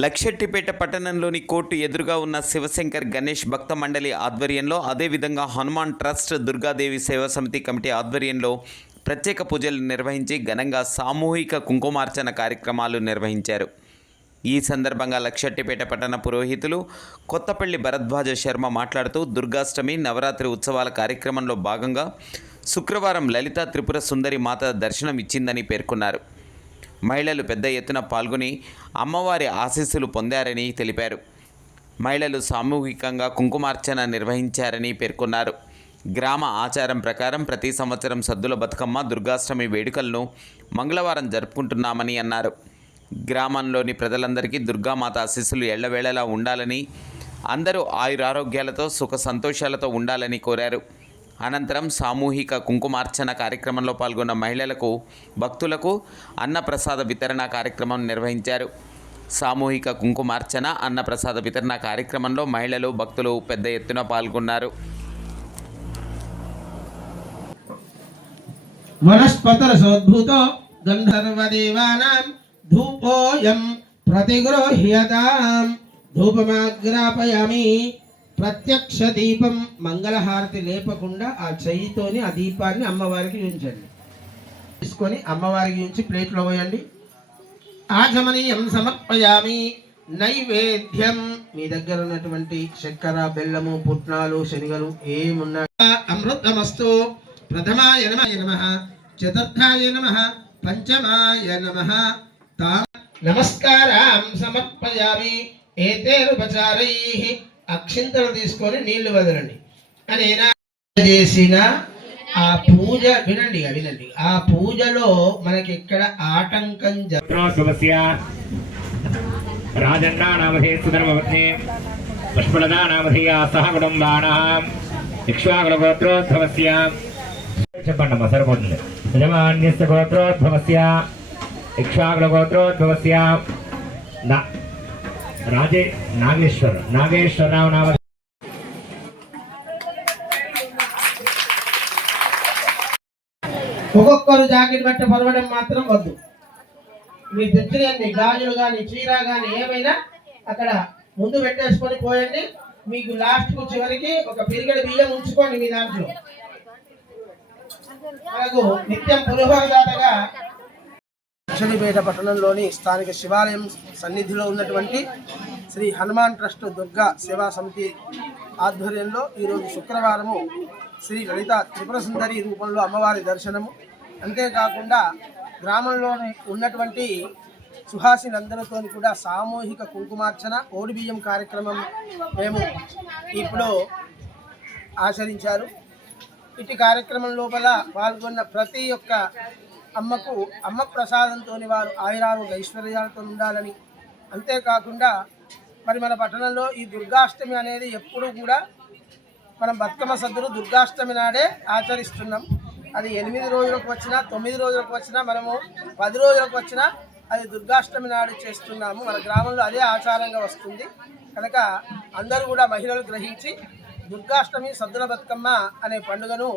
లక్షెట్టిపేట పట్టణంలోని కోర్టు ఎదురుగా ఉన్న శివశంకర్ గణేష్ భక్త మండలి ఆధ్వర్యంలో అదేవిధంగా హనుమాన్ ట్రస్ట్ దుర్గాదేవి సేవా సమితి కమిటీ ఆధ్వర్యంలో ప్రత్యేక పూజలు నిర్వహించి ఘనంగా సామూహిక కుంకుమార్చన కార్యక్రమాలు నిర్వహించారు. ఈ సందర్భంగా లక్షట్టిపేట పట్టణ పురోహితులు కొత్తపల్లి భరద్వాజ శర్మ మాట్లాడుతూ దుర్గాష్టమి నవరాత్రి ఉత్సవాల కార్యక్రమంలో భాగంగా శుక్రవారం లలిత త్రిపుర సుందరి మాత దర్శనం ఇచ్చిందని పేర్కొన్నారు. మహిళలు పెద్ద ఎత్తున పాల్గొని అమ్మవారి ఆశీస్సులు పొందారని తెలిపారు. మహిళలు సామూహికంగా కుంకుమార్చన నిర్వహించారని పేర్కొన్నారు. గ్రామ ఆచారం ప్రకారం ప్రతి సంవత్సరం సద్దుల బతుకమ్మ దుర్గాష్టమి వేడుకలను మంగళవారం జరుపుకుంటున్నామని అన్నారు. గ్రామంలోని ప్రజలందరికీ దుర్గామాత ఆశీస్సులు ఎళ్ళవేళలా ఉండాలని అందరూ ఆయురారోగ్యాలతో సుఖ సంతోషాలతో ఉండాలని కోరారు. అనంతరం సామూహిక కుంకుమార్చన కార్యక్రమంలో పాల్గొన్న మహిళలకు భక్తులకు అన్నప్రసాద వితరణ కార్యక్రమం నిర్వహించారు. సామూహిక కుంకుమార్చన అన్నప్రసాద వితరణ కార్యక్రమంలో మహిళలు భక్తులు పెద్ద ఎత్తున పాల్గొన్నారు. వనస్పతరసోద్భూతో గంధర్వదేవానాం ధూపోయం ప్రతిగృహ్యతాం. ధూపమాగ్రాపయామి ప్రత్యక్ష దీపం మంగళహారతి లేపకుండా ఆ చెయ్యితోని ఆ దీపాన్ని అమ్మవారికి ఉంచండి తీసుకొని అమ్మవారికి ఉంచి ప్లేట్లో పోయండి ఆచమనీయం సమర్పయామి. నైవేద్యం. మీ దగ్గర ఉన్నటువంటి చక్కెర బెల్లము పుట్నాలు శనగలు ఏమున్నా అమృతమస్తు. ప్రథమాయ నమ నమ. చతుర్థాయ నమ. పంచమాయ నమ. తా నమస్కారం సమర్పయామి. ఏతేరుపచారై. అక్షింతలు తీసుకొని నీళ్ళు వదలండి. అనేనా చేసిన ఆ పూజ వినండి వినండి. ఆ పూజలో మనకి ఇక్కడ ఆటంకం జ పుత్రోత్సవస్య రాజన్నా నామధే సుధర్మపత్ని పుష్పలదా నామధేయ సహ కుటుంబానాం ఇక్ష్వాకులగోత్రోద్భవస్య. చెప్పండి అమ్మా సరిపోతుంది. యజమాన్యస్య గోత్రోద్భవస్య. ఇక్ష్వాకులగోత్రోద్భవస్య. నా రాజే నాగేశ్వర నాగేశ్వరరావు నామ ఒక్కొక్కరు జాకెట్ బట్ట పడవడం మాత్రం వద్దు. మీ తెచ్చినన్ని గాజులు కానీ చీర కానీ ఏమైనా అక్కడ ముందు పెట్టేసుకొని పోయండి. మీకు లాస్ట్కు చివరికి ఒక పిరిగడి బియ్యం ఉంచుకోండి మీ దాంట్లో. మనకు నిత్యం పులిహోరదాతగా లక్ష్మీపేట పట్టణంలోని స్థానిక శివాలయం సన్నిధిలో ఉన్నటువంటి శ్రీ హనుమాన్ ట్రస్ట్ దుర్గా సేవా సమితి ఆధ్వర్యంలో ఈరోజు శుక్రవారము శ్రీ లలిత త్రిపుర సుందరి రూపంలో అమ్మవారి దర్శనము. అంతేకాకుండా గ్రామంలోని ఉన్నటువంటి సుహాసినందరితో కూడా సామూహిక కుంకుమార్చన ఓడిబియ్యం కార్యక్రమం మేము ఇప్పుడు ఆచరించారు. ఇటు కార్యక్రమం లోపల పాల్గొన్న ప్రతి ఒక్క అమ్మకు అమ్మ ప్రసాదంతో వారు ఆయురారోగ్య ఐశ్వర్యాలతో ఉండాలని. అంతేకాకుండా మరి మన పట్టణంలో ఈ దుర్గాష్టమి అనేది ఎప్పుడూ కూడా మనం బతుకమ్మ సద్దులు దుర్గాష్టమి నాడే ఆచరిస్తున్నాం. అది ఎనిమిది రోజులకు వచ్చినా తొమ్మిది రోజులకు వచ్చినా మనము పది రోజులకు వచ్చినా అది దుర్గాష్టమి నాడు చేస్తున్నాము. మన గ్రామంలో అదే ఆచారంగా వస్తుంది. కనుక అందరూ కూడా మహిళలు గ్రహించి దుర్గాష్టమి సద్దుల బతుకమ్మ అనే పండుగను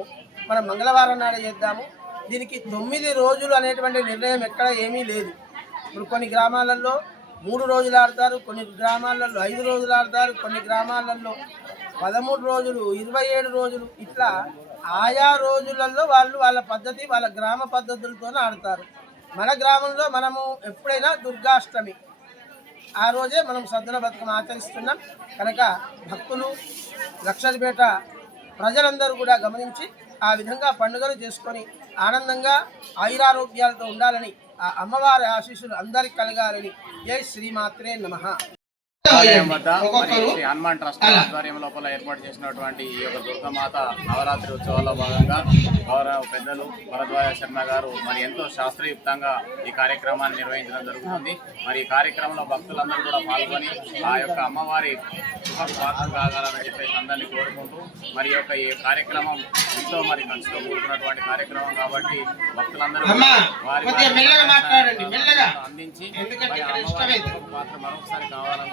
మనం మంగళవారం నాడు చేద్దాము. దీనికి తొమ్మిది రోజులు అనేటువంటి నిర్ణయం ఎక్కడ ఏమీ లేదు. ఇప్పుడు కొన్ని గ్రామాలలో మూడు రోజులు ఆడతారు కొన్ని గ్రామాలలో ఐదు రోజులు ఆడతారు కొన్ని గ్రామాలలో పదమూడు రోజులు ఇరవై ఏడు రోజులు ఇట్లా ఆయా రోజులలో వాళ్ళు వాళ్ళ పద్ధతి వాళ్ళ గ్రామ పద్ధతులతోనే ఆడతారు. మన గ్రామంలో మనము ఎప్పుడైనా దుర్గాష్టమి ఆ రోజే మనం సద్దుల బతుకమ్మ ఆచరిస్తున్నాం. కనుక భక్తులు లక్షలపేట ప్రజలందరూ కూడా గమనించి ఆ విధంగా పండుగలు చేసుకొని ఆనందంగా ఆయురారోగ్యాలతో ఉండాలని ఆ అమ్మవారి ఆశీస్సులు అందరికి కలగాలని జై శ్రీమాత్రే నమః. హనుమాన్ ట్రస్ట్ ఆధ్వర్యం లోపల ఏర్పాటు చేసినటువంటి ఈ యొక్క దుర్గమాత నవరాత్రి ఉత్సవాల్లో భాగంగా గౌరవ పెద్దలు భరద్వాజ శర్మ గారు మరి ఎంతో శాస్త్రయుక్తంగా ఈ కార్యక్రమాన్ని నిర్వహించడం జరుగుతుంది. మరి ఈ కార్యక్రమంలో భక్తులందరూ కూడా పాల్గొని ఆ యొక్క అమ్మవారి పాత్ర కాగలరని చెప్పేసి అందరినీ కోరుకుంటూ మరి యొక్క ఈ కార్యక్రమం ఎంతో మరి ఖర్చుతో కూడుకున్నటువంటి కార్యక్రమం కాబట్టి భక్తులందరూ వారి. అందించి పాత్ర మరొకసారి కావాలని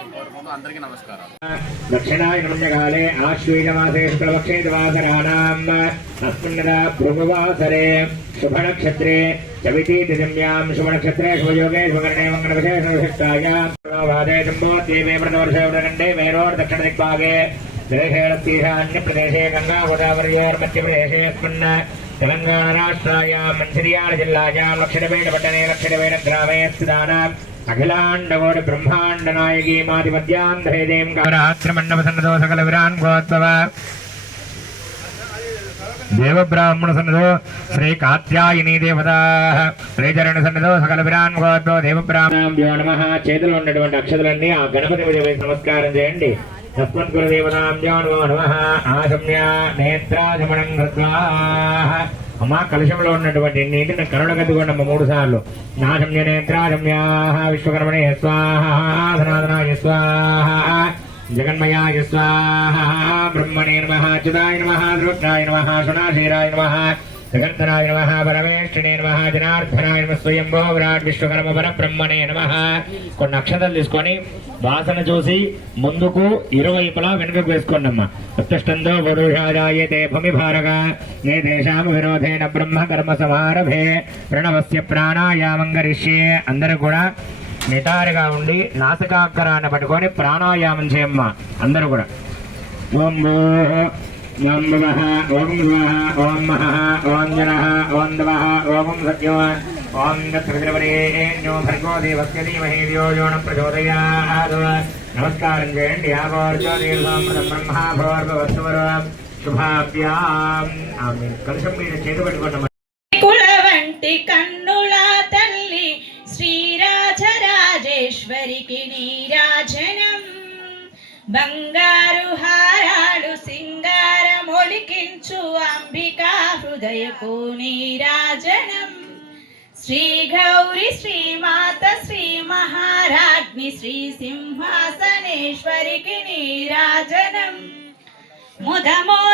దక్షిణాయకాలే ఆశ్వీజమాసే శుక్లపక్షే ద్వాసరాణాం అస్మిన్నదా భృగువాసరే శుభనక్షత్రే చవితి దిజమ్యాం శుభనక్షత్రే శుభయోగే శుభకరణే మంగళవశే శుభశక్తాయాదే జంబోద్వీపే ప్రదవర్షే మేరోర్ దక్షిణ దిగ్భాగే. దేశేణీశాన్యప్రదేశే గంగా గోదావర్యోర్మధ్యప్రదేశేస్మిన్ తెలంగాణ రాష్ట్రాయాం మంచిర్యాల జిల్లాయాం లక్షణపేట పట్టణే లక్షణపేట గ్రామే స్థితానాం అఖిలాండవోడు బ్రహ్మాండ నాయకీ మాదిమధ్యాంధ్రేదేం గారాత్రమన్నవసన్నదో సకల విరాన్ గోత్సవ దేవబ్రాహ్మణ సన్నదో శ్రీ కాత్యాయని దేవత శ్రీచరణ సన్నదో సకల విరాన్ గోత్రో దేవబ్రాహ్మణ నమ చేతిలో ఉన్నటువంటి అక్షతలన్నీ ఆ గణపతి మీద నమస్కారం చేయండి. తస్మత్ గురుదేవతాంజో నమో నమ. ఆశమ్య నేత్రాజమణం కృత్వా అమ్మా కలశంలో ఉన్నటువంటి నీటిని కరుణ కద్దుకోండమ్మ మూడు సార్లు. నాశమ్య నేత్రాజమ్యా విశ్వకర్మణే స్వాహ స్వాహ జగన్మయాయ స్వాహ బ్రహ్మణే నమ అచ్యుతాయ నమ రుద్రాయ నమ సునాశీరాయ నమ. జగంతరాయ నమ పరమేష్ఠినే నమ జనార్దనాయ నమ స్వయంభో విరాట్ విశ్వకర్మ పర బ్రహ్మణే నమ కొన్ని అక్షతలు తీసుకొని వాసన చూసి ముందుకు ఇరువైపులా వెనుకకు వేసుకోండి అమ్మ. ఉత్తిష్టంతో వరుషాజాయతే భూమి భారగ నే దేశాము విరోధేన బ్రహ్మ కర్మ సమారభే ప్రణవస్య ప్రాణాయామం గరిష్యే అందరూ కూడా నిటారుగా ఉండి నాసికాకరాన్ని పట్టుకొని ప్రాణాయామం చేయమ్మ. అందరూ కూడా. ఓం భూ ఓం భువః ఓం నమః ఓం మహః ఓం జనః ఓం నమః ఓం సత్యో ఓం దత్రద్రవరేణ్యో భర్గో దేవస్య ధీమహి ధియో యో న ప్రచోదయాత్ నమస్కారం చేయండి యావోర్జో దీర్ఘామృతం బ్రహ్మ భోర్భవస్వరం శుభాభ్యాం ఆమె కలుషం మీద చేతి పెట్టుకోండి కులవంటి కన్నుల తల్లి శ్రీరాజరాజేశ్వరికి నీరాజనం బంగారు హారాడు సింగ సింగారమొలికించు అంబికా హృదయపు నీరాజనం శ్రీ గౌరి శ్రీమాత శ్రీ మహారాజ్ఞి శ్రీ సింహాసనేశ్వరికి నీరాజనం ముదమోరమమున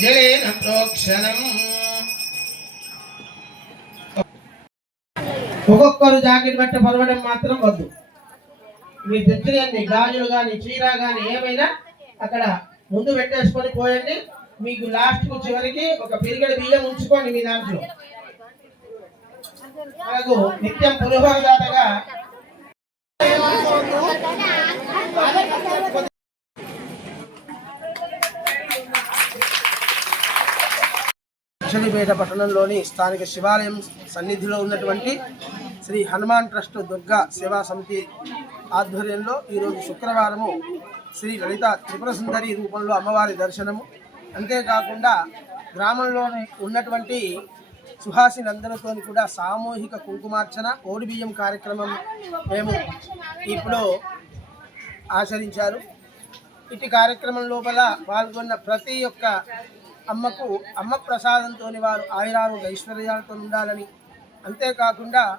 జలేన ప్రోక్షణం. ఒక్కొక్కరు జాకెట్ బట్ట పరవడం మాత్రం వద్దు. మీ తెచ్చినన్ని గాజులు కానీ చీర కానీ ఏమైనా అక్కడ ముందు పెట్టేసుకొని పోయండి. మీకు లాస్ట్ చివరికి ఒక పిరిగడి బియ్యం ఉంచుకోండి మీ దాంట్లో. మనకు నిత్యం పులిహోరదాతగా లక్షణిపేట పట్టణంలోని స్థానిక శివాలయం సన్నిధిలో ఉన్నటువంటి శ్రీ హనుమాన్ ట్రస్ట్ దుర్గా సేవా సమితి ఆధ్వర్యంలో ఈరోజు శుక్రవారము శ్రీ లలిత త్రిపుర సుందరి రూపంలో అమ్మవారి దర్శనము. అంతేకాకుండా గ్రామంలోని ఉన్నటువంటి సుహాసినందరితో కూడా సామూహిక కుంకుమార్చన ఓడిబియ్యం కార్యక్రమం మేము ఇప్పుడు ఆచరించారు. ఇటు కార్యక్రమం లోపల పాల్గొన్న ప్రతి ఒక్క అమ్మకు అమ్మ ప్రసాదంతో వారు ఆయురాలు ఐశ్వర్యాలతో ఉండాలని. అంతేకాకుండా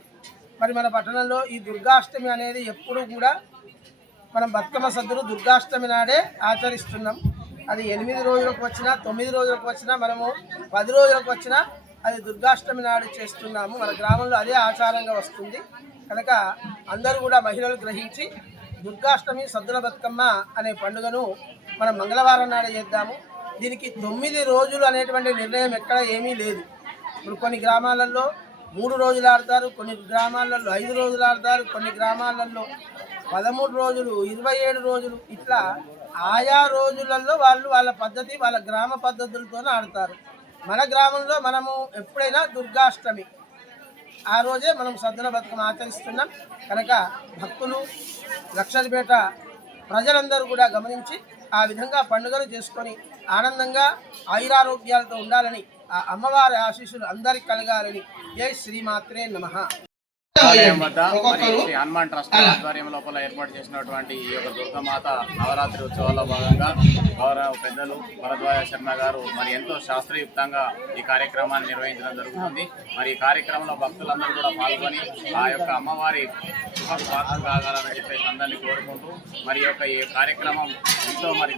మరి మన పట్టణంలో ఈ దుర్గాష్టమి అనేది ఎప్పుడూ కూడా మనం బతుకమ్మ సద్దులు దుర్గాష్టమి నాడే ఆచరిస్తున్నాం. అది ఎనిమిది రోజులకు వచ్చినా తొమ్మిది రోజులకు వచ్చినా మనము పది రోజులకు వచ్చినా అది దుర్గాష్టమి నాడు చేస్తున్నాము. మన గ్రామంలో అదే ఆచారంగా వస్తుంది. కనుక అందరూ కూడా మహిళలు గ్రహించి దుర్గాష్టమి సద్దుల బతుకమ్మ అనే పండుగను మనం మంగళవారం నాడు చేద్దాము. దీనికి తొమ్మిది రోజులు అనేటువంటి నిర్ణయం ఎక్కడ ఏమీ లేదు. ఇప్పుడు కొన్ని గ్రామాలలో మూడు రోజులు ఆడతారు కొన్ని గ్రామాలలో ఐదు రోజులు ఆడతారు కొన్ని గ్రామాలలో పదమూడు రోజులు ఇరవై ఏడు రోజులు ఇట్లా ఆయా రోజులలో వాళ్ళు వాళ్ళ పద్ధతి వాళ్ళ గ్రామ పద్ధతులతోనే ఆడతారు. మన గ్రామంలో మనము ఎప్పుడైనా దుర్గాష్టమి ఆ రోజే మనం సద్దుల బతుకం ఆచరిస్తున్నాం. కనుక భక్తులు లక్షలపేట ప్రజలందరూ కూడా గమనించి ఆ విధంగా పండుగలు చేసుకొని ఆనందంగా ఆయురారోగ్యాలతో ఉండాలని ఆ అమ్మవారి ఆశీస్సులు అందరికి కలగాలని జై శ్రీమాత్రే నమః. హనుమాన్ ట్రస్ట్ ఆధ్వర్యం లోపల ఏర్పాటు చేసినటువంటి ఈ యొక్క దుర్గామాత నవరాత్రి ఉత్సవాల్లో భాగంగా గౌరవ పెద్దలు భరద్వాజ శర్మ గారు మరి ఎంతో శాస్త్రయుక్తంగా ఈ కార్యక్రమాన్ని నిర్వహించడం జరుగుతుంది. మరి ఈ కార్యక్రమంలో భక్తులందరూ కూడా పాల్గొని ఆ యొక్క అమ్మవారి పాత్ర కాగాలని చెప్పేసి అందరినీ కోరుకుంటూ మరి యొక్క ఈ కార్యక్రమం ఎంతో మరి